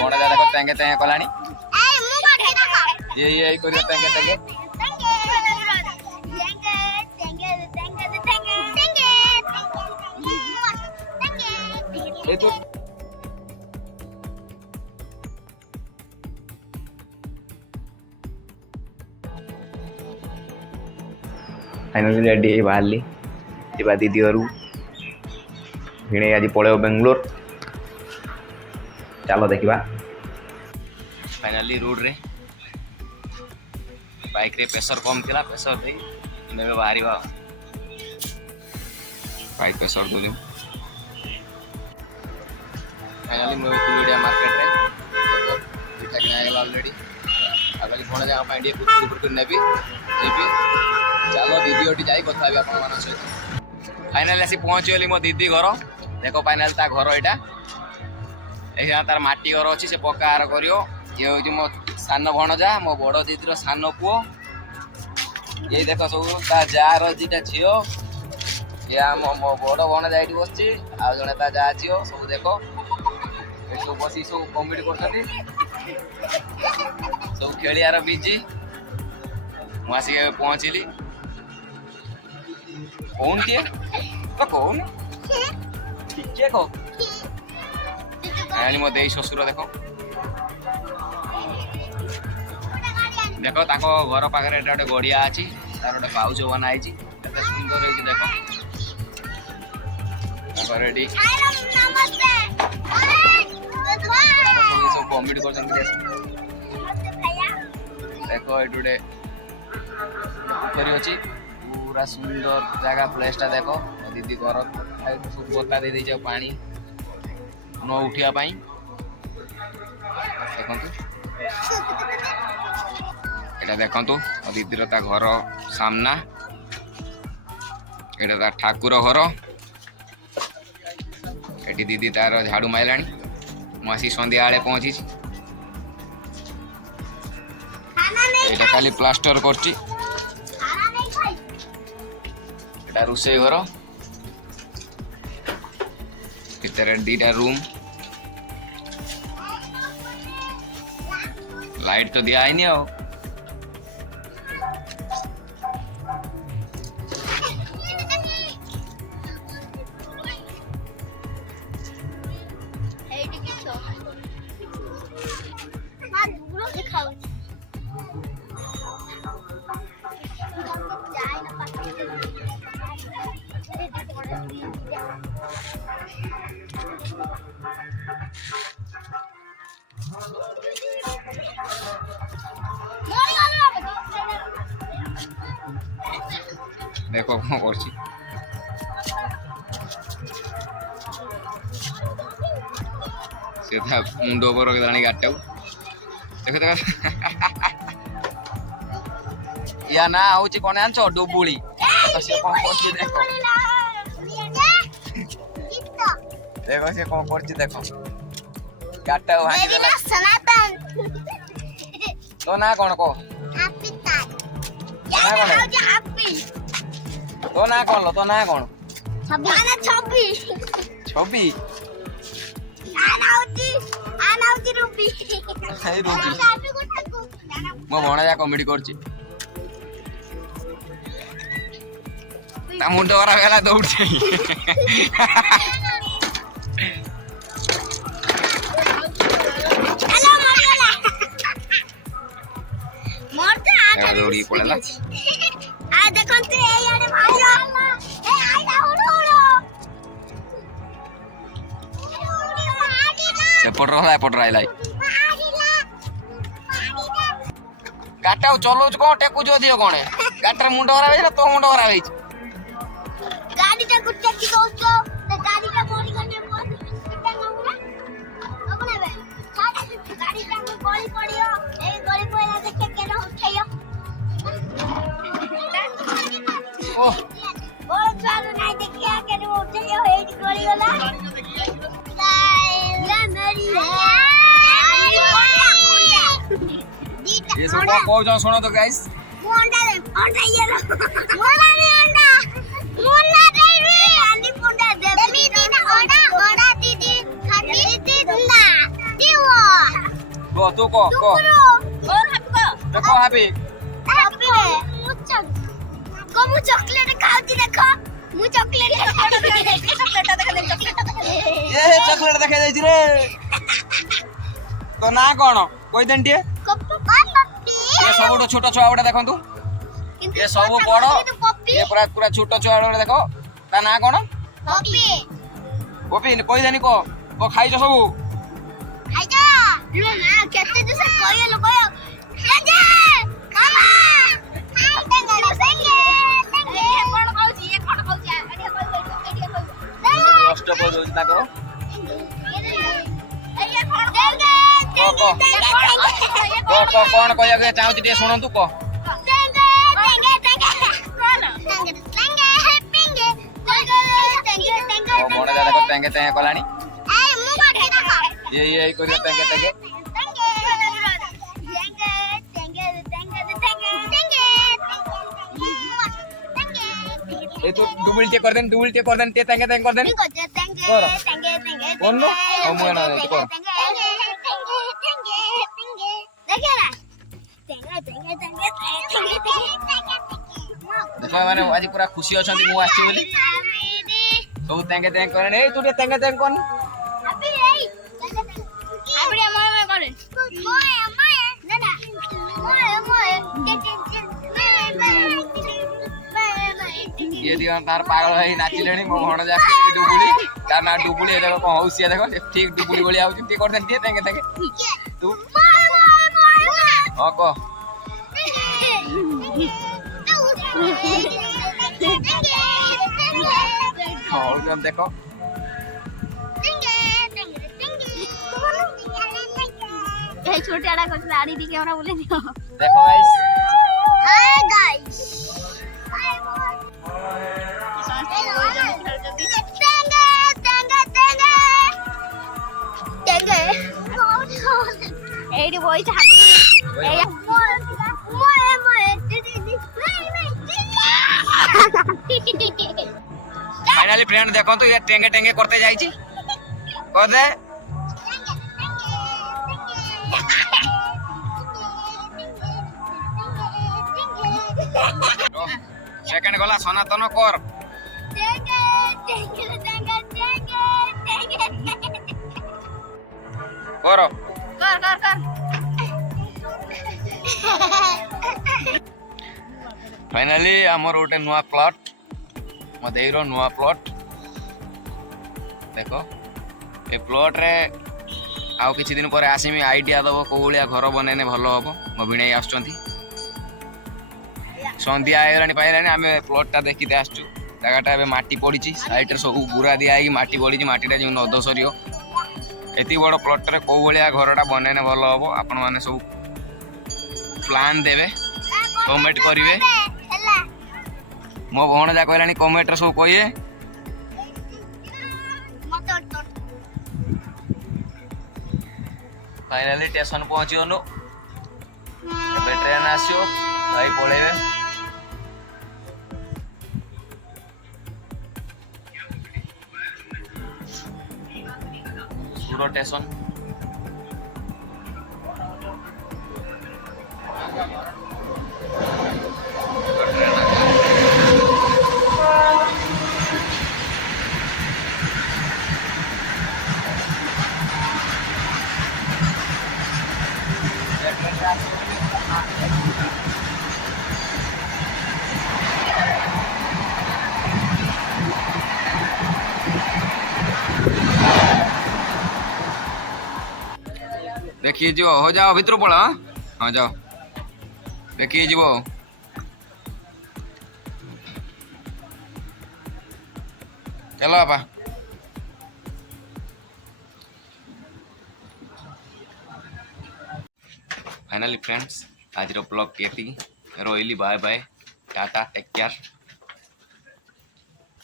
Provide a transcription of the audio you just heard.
बड़ा देखो तेंगे तेंगे कलानी ये करियो तेंगे तेंगे ये तो फाइनली रेडी बाहरली जा दीदी घर भिणे आज पलैब बेंगलोर चलो देखा फाइनली रोड रे बाइक रे प्रेशर कम थिला प्रेशर दे मैं बाहर बाइक प्रेशर दूँ फाइनली मैं कुलुडिया मार्केट रे पिठा किना गला ऑलरेडी आगली कोन जगह पाई डी कुछ नेबी चलो दीदी ओटी जाई कथा भी आपन मान सहित फाइनली आसी पहुंच गली मो दीदी घर देखो फाइनल ता घर एटा एहा तार माटी घर अछि से पक्का करियो ये होजी मो सान भणजा मो बड़ दीदी सान पुओ ये देखो सब ता जार दिटा झियो या मो बड़ भणजा एठी बसछि आ जने ता जा झियो सब देखो ए सब बसी सब कमेडी करथि सब खेलियार बिजी मु आसी पहुंचली कौन किए तो कौन ठीक है को मो दे ससुर देखो देखो ताको घर पाखरे एटा गोटे गड़िया अछि तार गोटे पाउच बनाई छी एते सुंदर है कि देखो ताको रेडी नमस्ते सब कमेडी करछन देखो एटुडे पोखरी अछि पूरा सुंदर जगह प्लेसटा देखो दीदी घर सब बता दे दी पानी न उठिया पाई देखंतु एटा देखंतु दीदीर ता घर सामना एटा ता ठाकुर घर एटी दीदी तार झाड़ू माइलानी मसी संध्या आले पहुंची एटा खाली प्लास्टर करची एटा रुसे घर भीतर दीटा रूम लाइट तो दिया ही नहीं हो देखो कौन करछि सीधा मुंड ऊपर रखदानी गाटाऊ देखो देखो या ना होची कोन आंचो डुबुली तो से कौन करछि देखो देखो से कौन करछि देखो गाटाऊ भांगी देला सनातन तो ना कोन को हैप्पी ताई या हैप्पी तो ना कौन लो तो ना कौन 26 आनाउती रूबी मो भणजा कॉमेडी करछि ता मुंड वरा गेला दौड़ छै हेलो मरला मरते आ दौड़ी पड़ला आ देखंते ए यारे भाईरा ए आइडा उड़ो से पड़ रहा है गाटा चलो कौन टेकु जो दियो कौन गाटर मुंड खराब है तो मुंड खराब है गाड़ी टा कुछ टेकी दोस्तो तो गाड़ी टा मोरी करने बोल कितना नंबर अपने बे गाड़ी टा में गोली पड़ियो ए गोली पड़ला देख के ना उठाइयो ओ बोल चालू नहीं देखिया के उठाइयो ए गोली वाला ये मेरी है ये सब को कहू जाओ सुनो तो गाइस अंडा दे अंडा ये लो मोला नहीं अंडा मोला दे रे आली अंडा दे मी दिन अंडा अंडा दीदी खाती दूंगा दियो तू को और हैप्पी देखो हैप्पी मु चॉकलेट खाउची देखो मु चॉकलेट ये चॉकलेट देखा जाई रे तो ना कोन कोइ देन टिए ये सबोटो छोटो छुआ उडा देखंतु ये सब बड़ ये पूरा पूरा छोटो छुआ उडा देखो ता ना कोन पप्पी गोपी कोइ देनी को खाइछ सब आजा लो ना केते दिस कहियो लो कहियो आजा खावा खाइ देंगे संगे संगे कोन कहउची ये कोन कहउची एडिया कहउ कष्ट को जोंता करो एडिया कोन देंगे कौन कह चाहूँ टे शुणु को बड़ा देखो तेंगे तेंगे कलानी ये कर तेंगे तेंगे ये तो डुबल टे कर देन टे तेंगे तेंगे कर देन कौन नो ओ मुए ना तो कर देखो माने आज पूरा खुशी अछंती मु आछि बोली सब तेंगे तेंगे करे ए तू टे तेंगे तेंगे कोन आपड़े मोय करे मोय ना ना मोय ये दिया तार पागल है नाची लेनी मो भण जा डुबुली तार ना डुबुली देखो को हौसिया देखो ठीक डुबुली बोली आउ टी कर देन टे तेंगे तेंगे तू हां को और जन देखो ये छोटे आड़ा कुछ लाड़ी दी कैमरा बोले दियो देखो गाइस हाय गाइस एडी बॉय था फाइनली फ्रेंड देखो तो ये टेंगे टेंगे करते जाई छी कर दे सेकंड गला सनातन कर करो कर फाइनली हमर ओटे नुआ प्लॉट मदेइरो नुआ प्लॉट देखो ए प्लॉट रे आउ किछि दिन पर आसीमी आइडिया दबो कोउलिया घर बनेने भलो हबो मो भिणै आछंती संध्या आइरानी पाइरानी आमे प्लॉट ता देखिते आछू जगाटा बे माटी पड़ीची साइड रे सब गुरा दिया आइ माटी पड़ीची माटीटा जे नद सरियो एति बड़ प्लॉट रे कोउलिया घरटा बनेने भलो हबो आपण माने सब प्लान देबे कमेंट करिवे मो भण जा कहलानी कमेंट रे सब कहिए फाइनली स्टेशन पहुंचियोनु एबे ट्रेन आसियो भाई पळेबे सूरत स्टेशन देखिए जीव हो जाओ भितर पड़ा हाँ जाओ देखिए जीव चलो आपा फाइनली फ्रेंड्स आज ब्लॉग के रही bye bye tata take care.